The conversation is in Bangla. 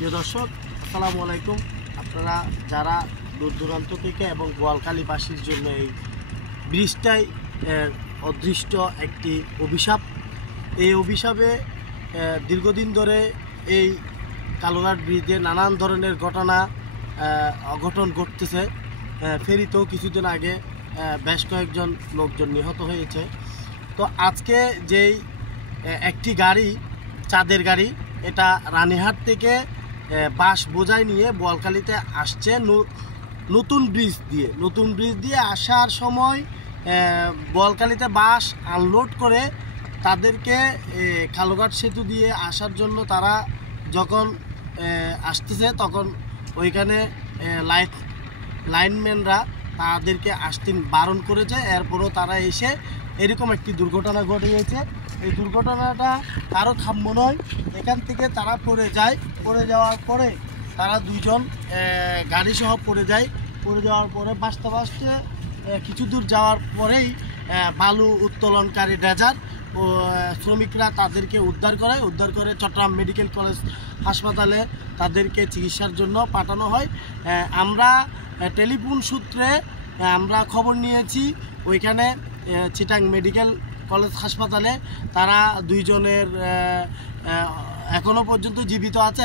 প্রিয় দর্শক, আসসালামু আলাইকুম। আপনারা যারা দূর দূরান্ত থেকে এবং বোয়ালখালীবাসীর জন্য এই ব্রিজটাই অদৃষ্ট একটি অভিশাপ। এই অভিশাপে দীর্ঘদিন ধরে এই কালুরঘাট ব্রিজে নানান ধরনের অঘটন ঘটতেছে। ফেরিতেও কিছুদিন আগে বেশ কয়েকজন লোকজন নিহত হয়েছে। তো আজকে যেই একটি গাড়ি, চাঁদের গাড়ি, এটা রানীহাট থেকে বাঁশ বোঝাই নিয়ে বোয়ালখালীতে আসছে। নতুন ব্রিজ দিয়ে আসার সময় বোয়ালখালীতে বাঁশ আনলোড করে তাদেরকে কালুরঘাট সেতু দিয়ে আসার জন্য তারা যখন আসতেছে তখন ওইখানে লাইনম্যানরা তাদেরকে আসতে বারণ করেছে। এরপরও তারা এসে এরকম একটি দুর্ঘটনা ঘটিয়েছে। এই দুর্ঘটনাটা কারো কাম্য নয়। এখান থেকে তারা পড়ে যাওয়ার পরে তারা দুইজন গাড়ি সহ পড়ে যাওয়ার পরে বাঁচতে কিছু দূর যাওয়ার পরেই বালু উত্তোলনকারী ড্রেজার ও শ্রমিকরা তাদেরকে উদ্ধার করে চট্টগ্রাম মেডিকেল কলেজ হাসপাতালে তাদেরকে চিকিৎসার জন্য পাঠানো হয়। আমরা টেলিফোন সূত্রে আমরা খবর নিয়েছি, ওইখানে চিটাং মেডিকেল কলেজ হাসপাতালে তারা দুইজনের এখনো পর্যন্ত জীবিত আছে।